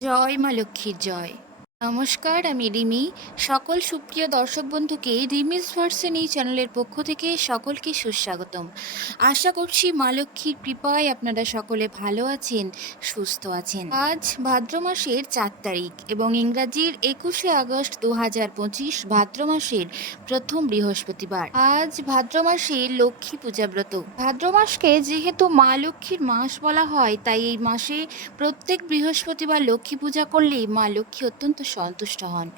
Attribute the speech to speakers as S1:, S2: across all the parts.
S1: জয় মা লক্ষ্মীর জয়। নমস্কার, আমি রিমি। সকল সুপ্রিয় দর্শক বন্ধুকে রিমিস ভার্সন এই চ্যানেলের পক্ষ থেকে সকলকে সুস্বাগতম। আশা করছি মা লক্ষ্মীর কৃপায় আপনারা সকলে ভালো আছেন, সুস্থ আছেন। আজ ভাদ্র মাসের চার তারিখ এবং ইংরাজির একুশে আগস্ট দু হাজার পঁচিশ ভাদ্র মাসের প্রথম বৃহস্পতিবার। আজ ভাদ্র মাসে লক্ষ্মী পূজা ব্রত। ভাদ্র মাসকে যেহেতু মা লক্ষ্মীর মাস বলা হয়, তাই এই মাসে প্রত্যেক বৃহস্পতিবার লক্ষ্মী পূজা করলে মা লক্ষ্মী অত্যন্ত সন্তুষ্ট হন।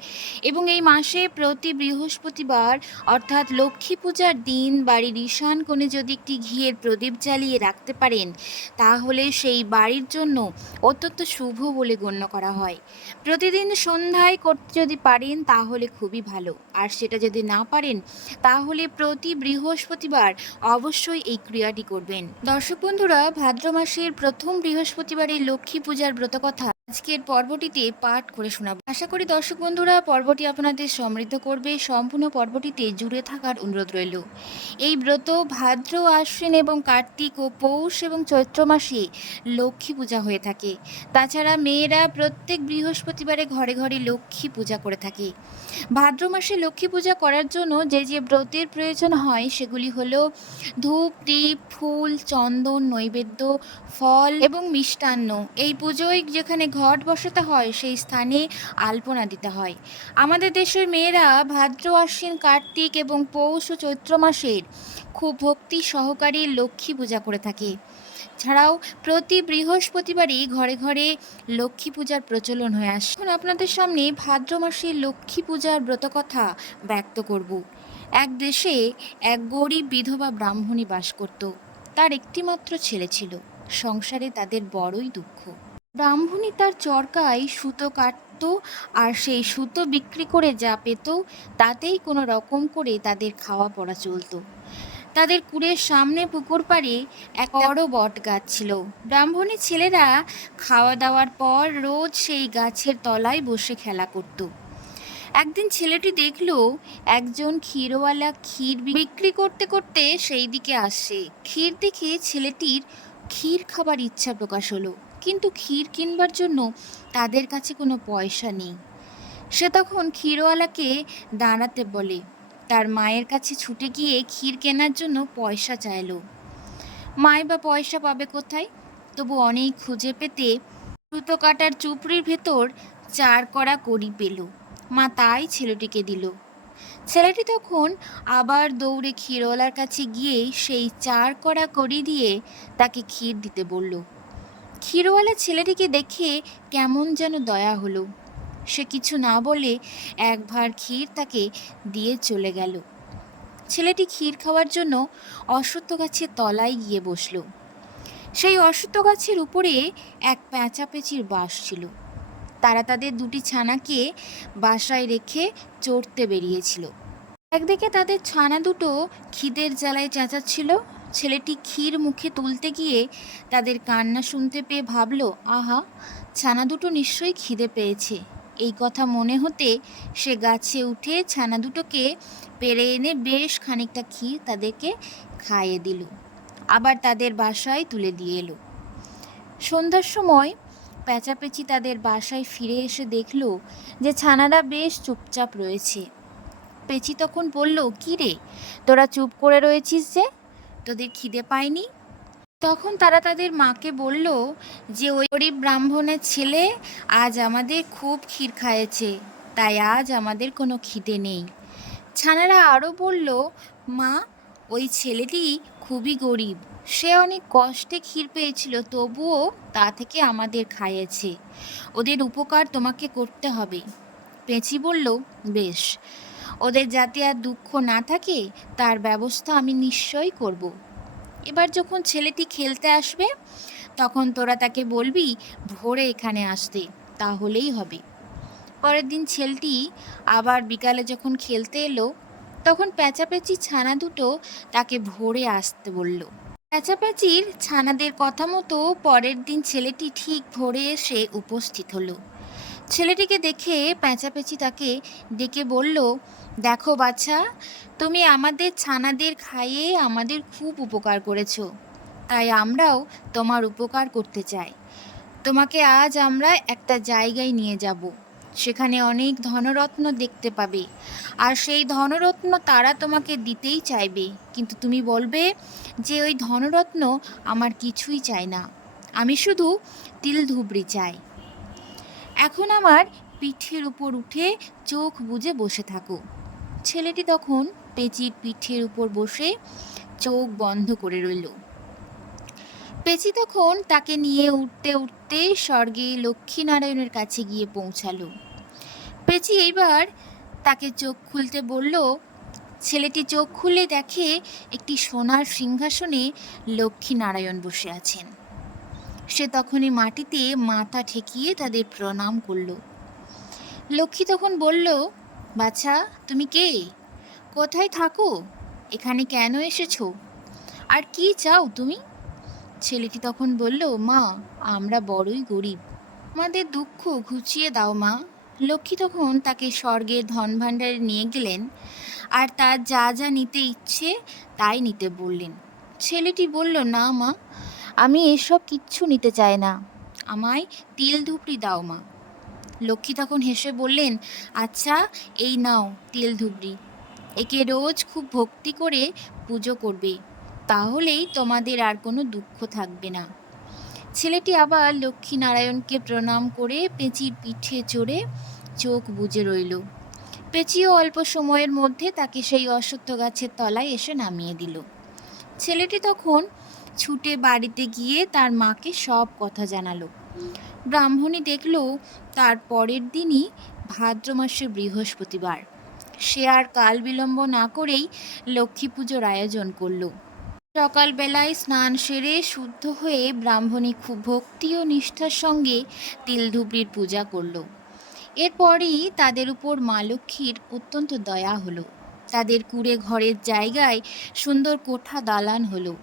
S1: এবং এই মাসে প্রতি বৃহস্পতিবার, অর্থাৎ লক্ষ্মী পূজার দিন, বাড়ির ঈশান কোণে যদি একটি ঘিয়ের প্রদীপ জ্বালিয়ে রাখতে পারেন, তাহলে সেই বাড়ির জন্য অত্যন্ত শুভ বলে গণ্য করা হয়। প্রতিদিন সন্ধ্যায় করতে যদি পারেন, তাহলে খুবই ভালো। আর সেটা যদি না পারেন, তাহলে প্রতি বৃহস্পতিবার অবশ্যই এই ক্রিয়াটি করবেন। দর্শক বন্ধুরা, ভাদ্র মাসের প্রথম বৃহস্পতিবারের লক্ষ্মী পূজার ব্রতকথা আজকের পর্বটিতে পাঠ করে শোনাব। আশা করি দর্শক বন্ধুরা, পর্বটি আপনাদের সমৃদ্ধ করবে। সম্পূর্ণ পর্বটিতে জুড়ে থাকার অনুরোধ রইল। এই ব্রত ভাদ্র, আশ্বিন এবং কার্তিক ও পৌষ এবং চৈত্র মাসে লক্ষ্মী পূজা হয়ে থাকে। তাছাড়া মেয়েরা প্রত্যেক বৃহস্পতিবারে ঘরে ঘরে লক্ষ্মী পূজা করে থাকে। ভাদ্র মাসে লক্ষ্মী পূজা করার জন্য যে যে ব্রতের প্রয়োজন হয়, সেগুলি হল ধূপ, দীপ, ফুল, চন্দন, নৈবেদ্য, ফল এবং মিষ্টান্ন। এই পুজোয় যেখানে ঘট বসাতে হয়, সেই স্থানে আলপনা দিতে হয়। আমাদের দেশের মেয়েরা ভাদ্র, আশ্বিন, কার্তিক এবং পৌষ ও চৈত্র মাসের খুব ভক্তি সহকারে লক্ষ্মী পূজা করে থাকে। ছাড়াও প্রতি বৃহস্পতিবারই ঘরে ঘরে লক্ষ্মী পূজার প্রচলন হয়ে আসে। এখন আপনাদের সামনে ভাদ্র মাসের লক্ষ্মী পূজার ব্রতকথা ব্যক্ত করব। এক দেশে এক গরিব বিধবা ব্রাহ্মণী বাস করত। তার একটিমাত্র ছেলে ছিল। সংসারে তাদের বড়ই দুঃখ। ব্রাহ্মণী তার চরকায় সুতো কাটত আর সেই সুতো বিক্রি করে যা পেত, তাতেই কোনো রকম করে তাদের খাওয়া পড়া চলতো। তাদের কুড়ের সামনে পুকুর পাড়ে এক বড় বট গাছ ছিল। ব্রাহ্মণী ছেলেরা খাওয়া দাওয়ার পর রোজ সেই গাছের তলায় বসে খেলা করত। একদিন ছেলেটি দেখল একজন ক্ষীরওয়ালা ক্ষীর বিক্রি করতে করতে সেই দিকে আসছে ক্ষীর দেখে ছেলেটির ক্ষীর খাবার ইচ্ছা প্রকাশ হলো। কিন্তু ক্ষীর কিনবার জন্য তাদের কাছে কোনো পয়সা নেই। সে তখন ক্ষীরওয়ালাকে দাঁড়াতে বলে, তার মায়ের কাছে ছুটে গিয়ে ক্ষীর কেনার জন্য পয়সা চাইলো। মায় বা পয়সা পাবে কোথায়? তবু অনেক খুঁজে পেতে সুতো কাটার চুপড়ির ভেতর চার করা কড়ি পেল। মা তাই ছেলেটিকে দিল। ছেলেটি তখন আবার দৌড়ে ক্ষীরওয়ালার কাছে গিয়ে সেই চার করা কড়ি দিয়ে তাকে ক্ষীর দিতে বলল। ক্ষীরওয়ালা ছেলেটিকে দেখে কেমন যেন দয়া হলো। সে কিছু না বলে এক ভার ক্ষীর তাকে দিয়ে চলে গেল। ছেলেটি ক্ষীর খাওয়ার জন্য অশ্বত্থ গাছের তলায় গিয়ে বসল। সেই অশ্বত্থ গাছের উপরে এক প্যাঁচাপেচির বাস ছিল। তারা তাদের দুটি ছানাকে বাসায় রেখে চড়তে বেরিয়েছিল। একদিকে তাদের ছানা দুটো খিদের জ্বালায় চেঁচাচ্ছিল ছেলেটি ক্ষীর মুখে তুলতে গিয়ে তাদের কান্না শুনতে পেয়ে ভাবল, আহা, ছানা দুটো নিশ্চয়ই খিদে পেয়েছে। এই কথা মনে হতে সে গাছে উঠে ছানা দুটোকে পেরে এনে বেশ খানিকটা ক্ষীর তাদেরকে খাইয়ে দিল। আবার তাদের বাসায় তুলে দিয়ে এলো। সন্ধ্যার সময় পেঁচাপেচি তাদের বাসায় ফিরে এসে দেখল যে ছানারা বেশ চুপচাপ রয়েছে। পেচি তখন বলল, কী রে, তোরা চুপ করে রয়েছিস যে? তোদের খিদে পায়নি। তখন তারা তাদের মাকে বলল যে, ওই গরিব ব্রাহ্মণের ছেলে আজ আমাদের খুব ক্ষীর খাইয়েছে তাই আজ আমাদের কোনো খিদে নেই। ছানারা আরও বলল, মা, ওই ছেলেটি খুবই গরিব, সে অনেক কষ্টে ক্ষীর পেয়েছিল, তবুও তা থেকে আমাদের খাইয়েছে। ওদের উপকার তোমাকে করতে হবে। পেঁচি বলল, বেশ ওদের যাতে আর দুঃখ না থাকে, তার ব্যবস্থা আমি নিশ্চয়ই করব। এবার যখন ছেলেটি খেলতে আসবে, তখন তোরা তাকে বলবি, ভোরে এখানে আসতে, তাহলেই হবে। পরের দিন ছেলেটি আবার বিকালে যখন খেলতে এলো, তখন প্যাঁচাপ্যাচি ছানা দুটো তাকে ভোরে আসতে বলল। প্যাঁচাপ্যাচির ছানাদের কথা মতো পরের দিন ছেলেটি ঠিক ভোরে এসে উপস্থিত হলো। ছেলেটিকে দেখে প্যাঁচাপ্যাচি তাকে ডেকে বলল, দেখো বাচ্চা তুমি আমাদের ছানাদের খাইয়ে আমাদের খুব উপকার করেছ। তাই আমরাও তোমার উপকার করতে চাই। তোমাকে আজ আমরা একটা জায়গায় নিয়ে যাব। সেখানে অনেক ধনরত্ন দেখতে পাবে। আর সেই ধনরত্ন তারা তোমাকে দিতেই চাইবে। কিন্তু তুমি বলবে যে ওই ধনরত্ন আমার কিছুই চাই না। আমি শুধু তিল ধুবড়ি চাই। এখন আমার পিঠের উপর উঠে চোখ বুজে বসে থাকো। ছেলেটি তখন পেঁচির পিঠের উপর বসে চোখ বন্ধ করে রইল। পেঁচি তখন তাকে নিয়ে উঠতে উঠতে স্বর্গে লক্ষ্মীনারায়ণের কাছে গিয়ে পৌঁছালো। পেঁচি এইবার তাকে চোখ খুলতে বলল, ছেলেটি চোখ খুলে দেখে একটি সোনার সিংহাসনে লক্ষ্মীনারায়ণ বসে আছেন। সে তখনই মাটিতে মাথা ঠেকিয়ে তাদের প্রণাম করল। লক্ষ্মী তখন বলল, বাছা, তুমি কে? কোথায় থাকো? এখানে কেন এসেছ? আর কি চাও তুমি? ছেলেটি তখন বলল, মা, আমরা বড়ই গরিব। আমাদের দুঃখ ঘুচিয়ে দাও মা। লক্ষ্মী তখন তাকে স্বর্গের ধন ভাণ্ডারে নিয়ে গেলেন, আর তার যা যা নিতে ইচ্ছে তাই নিতে বললেন। ছেলেটি বলল, না মা আমি এসব কিচ্ছু নিতে চাই না। আমায় তিল ধুপড়ি দাও মা। লক্ষ্মী তখন হেসে বললেন আচ্ছা এই নাও তিল ধুবড়ি একে রোজ খুব ভক্তি করে পুজো করবে। তাহলেই তোমাদের আর কোনো দুঃখ থাকবে না। ছেলেটি আবার লক্ষ্মী নারায়ণকে প্রণাম করে পেঁচির পিঠে চড়ে চোখ বুজে রইল। পেঁচিও অল্প সময়ের মধ্যে তাকে সেই অশ্বত্থ গাছের তলায় এসে নামিয়ে দিল। ছেলেটি তখন ছুটে বাড়িতে গিয়ে তার মাকে সব কথা জানালো। ব্রাহ্মণী দেখল তার পরের দিনই ভাদ্র মাসের বৃহস্পতিবার। সে আর কাল বিলম্ব না করেই লক্ষ্মী পুজোর আয়োজন করল। সকালবেলায় স্নান সেরে শুদ্ধ হয়ে ব্রাহ্মণী খুব ভক্তি ও নিষ্ঠার সঙ্গে তিলধুবড়ির পূজা করল। এরপরই তাদের উপর মা লক্ষ্মীর অত্যন্ত দয়া হলো। তাদের কুড়ে ঘরের জায়গায় সুন্দর কোঠা দালান হলো।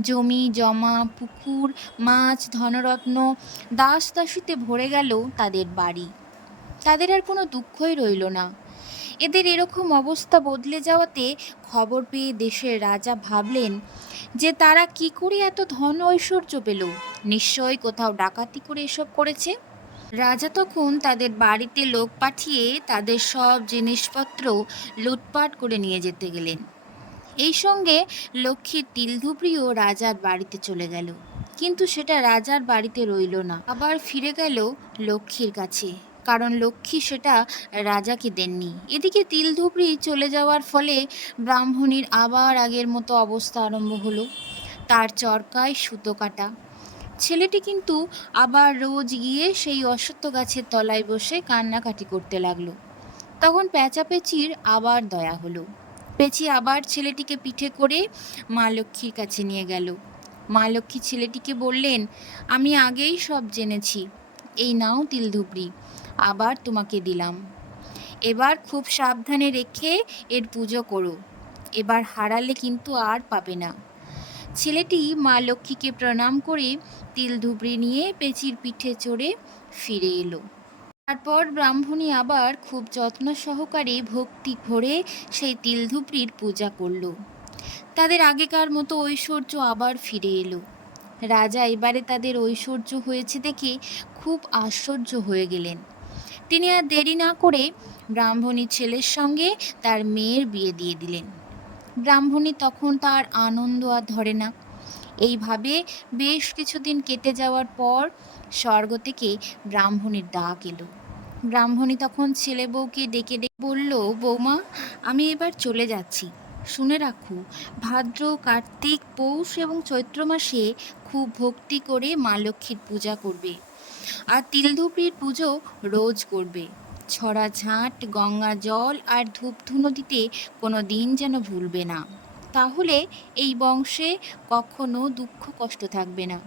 S1: জমি, জমা, পুকুর, মাছ, ধনরত্ন, দাস দাসীতে ভরে গেল তাদের বাড়ি। তাদের আর কোনো দুঃখই রইল না। এদের এরকম অবস্থা বদলে যাওয়াতে খবর পেয়ে দেশের রাজা ভাবলেন যে তারা কি করে এত ধন ঐশ্বর্য পেল? নিশ্চয়ই কোথাও ডাকাতি করে এসব করেছে? রাজা তখন তাদের বাড়িতে লোক পাঠিয়ে তাদের সব জিনিসপত্র লুটপাট করে নিয়ে যেতে গেলেন। এই সঙ্গে লক্ষ্মীর তিলধুবড়িও রাজার বাড়িতে চলে গেল। কিন্তু সেটা রাজার বাড়িতে রইল না। আবার ফিরে গেল লক্ষ্মীর কাছে। কারণ লক্ষ্মী সেটা রাজাকে দেননি। এদিকে তিলধুবড়ি চলে যাওয়ার ফলে ব্রাহ্মণীর আবার আগের মতো অবস্থা আরম্ভ হলো। তার চরকায় সুতো কাটা। ছেলেটি কিন্তু আবার রোজ গিয়ে সেই অশ্বত্থ গাছের তলায় বসে কান্নাকাটি করতে লাগল। তখন পেঁচাপেচির আবার দয়া হলো। পেঁচি আবার ছেলেটিকে পিঠে করে মা লক্ষ্মীর কাছে নিয়ে গেল। মা লক্ষ্মী ছেলেটিকে বললেন, আমি আগেই সব জেনেছি। এই নাও তিল তিলধুবড়ি আবার তোমাকে দিলাম। এবার খুব সাবধানে রেখে এর পুজো করো। এবার হারালে কিন্তু আর পাবে না। ছেলেটি মা লক্ষ্মীকে প্রণাম করে তিল ধুবড়ি নিয়ে পেঁচির পিঠে চড়ে ফিরে এলো। তারপর ব্রাহ্মণী আবার খুব যত্ন সহকারে ভক্তি ভরে সেই তিল ধুবড়ির পূজা করল। তাদের আগেকার মতো ঐশ্বর্য আবার ফিরে এলো। রাজা এবারে তাদের ঐশ্বর্য হয়েছে দেখে খুব আশ্চর্য হয়ে গেলেন। তিনি আর দেরি না করে ব্রাহ্মণীর ছেলের সঙ্গে তার মেয়ের বিয়ে দিয়ে দিলেন। ব্রাহ্মণী তখন তার আনন্দ আর ধরে না। এইভাবে বেশ কিছুদিন কেটে যাওয়ার পর স্বর্গ থেকে ব্রাহ্মণীর ডাক এলো। ব্রাহ্মণী তখন ছেলে বউকে ডেকে ডেকে বলল, বৌমা, আমি এবার চলে যাচ্ছি। শুনে রাখো, ভাদ্র, কার্তিক, পৌষ এবং চৈত্র মাসে খুব ভক্তি করে মা লক্ষ্মীর পূজা করবে আর তিলধুপড়ির পুজো রোজ করবে। ছড়া ঝাঁট, গঙ্গা জল আর ধূপধুনো দিতে কোনো দিন যেন ভুলবে না। তাহলে এই বংশে কখনো দুঃখ কষ্ট থাকবে না।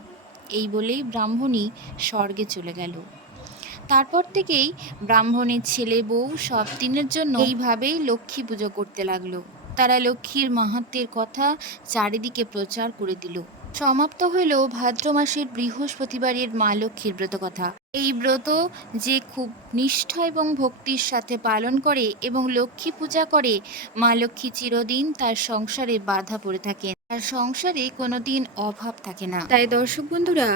S1: এই বলেই ব্রাহ্মণী স্বর্গে চলে গেল। তারপর থেকেই ব্রাহ্মণের ছেলে, বউ সব দিনের জন্য এইভাবেই লক্ষ্মী পুজো করতে লাগল। তারা লক্ষ্মীর মাহাত্মের কথা চারিদিকে প্রচার করে দিল। সমাপ্ত হইল ভাদ্র মাসের বৃহস্পতিবারের মা লক্ষ্মীর ব্রত কথা। এই ব্রত যে খুব নিষ্ঠা এবং ভক্তির সাথে পালন করে এবং লক্ষ্মী পূজা করে, মা লক্ষ্মী চিরদিন তার সংসারে বাধা পড়ে থাকেন। তার সংসারে কোনোদিন অভাব থাকে না। তাই দর্শক বন্ধুরা,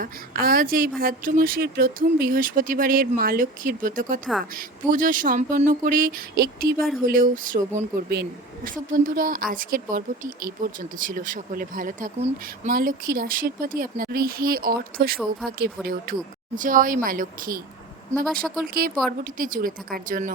S1: আজ এই ভাদ্র মাসের প্রথম বৃহস্পতিবারের মা লক্ষ্মীর ব্রতকথা পুজো সম্পন্ন করে একটিবার হলেও শ্রবণ করবেন। দর্শক বন্ধুরা, আজকের পর্বটি এই পর্যন্ত ছিল। সকলে ভালো থাকুন। মা লক্ষ্মীর আশীর্বাদই আপনার গৃহে অর্থ সৌভাগ্যে ভরে উঠুক। জয় মা লক্ষ্মী। বাবা সকলকে পর্বটিতে জুড়ে থাকার জন্য।